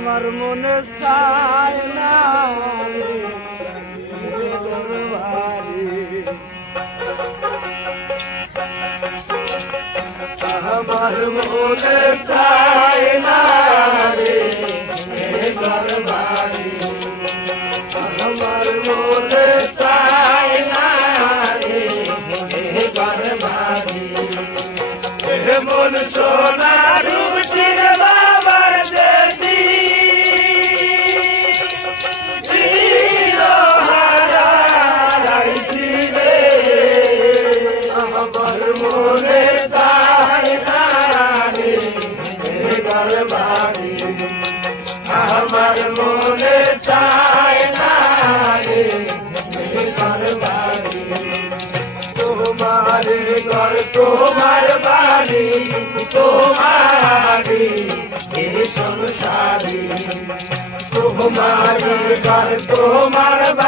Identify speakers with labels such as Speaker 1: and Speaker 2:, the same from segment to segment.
Speaker 1: আমার মনে চায় না আমার মনে চায় তোমার বাড়ি তোমার সংসারে তোমার তোমার বাড়ি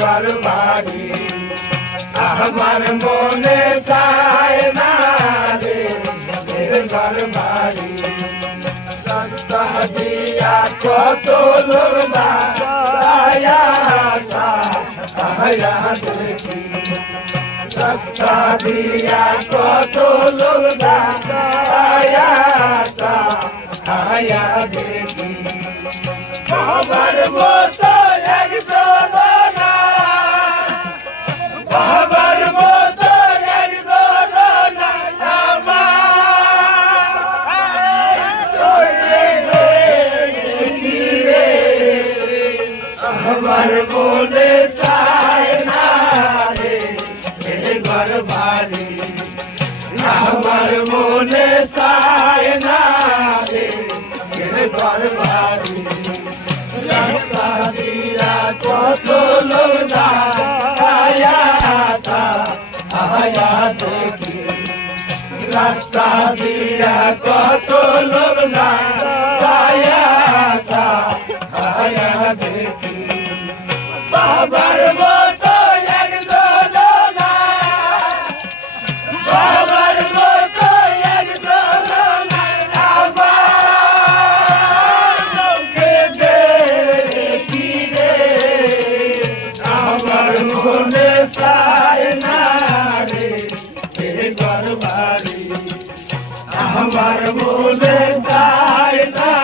Speaker 1: দরবারি আমার মনে চায় না রে দরবারি রাস্তা দিয়া কত লোক দায়া আয়া দেখি। রাস্তা দিয়া কত লোক আয়া দেখি। বাবার মতো আমার মনে চায় না রে ঘর বাড়ি। আমার মনে চায় না রে ঘর বাড়ি। রাস্তা দিয়া কত লোক আয়া দেখি। রাস্তা দিয়া কত লোক আয়া আমার মনে চায় না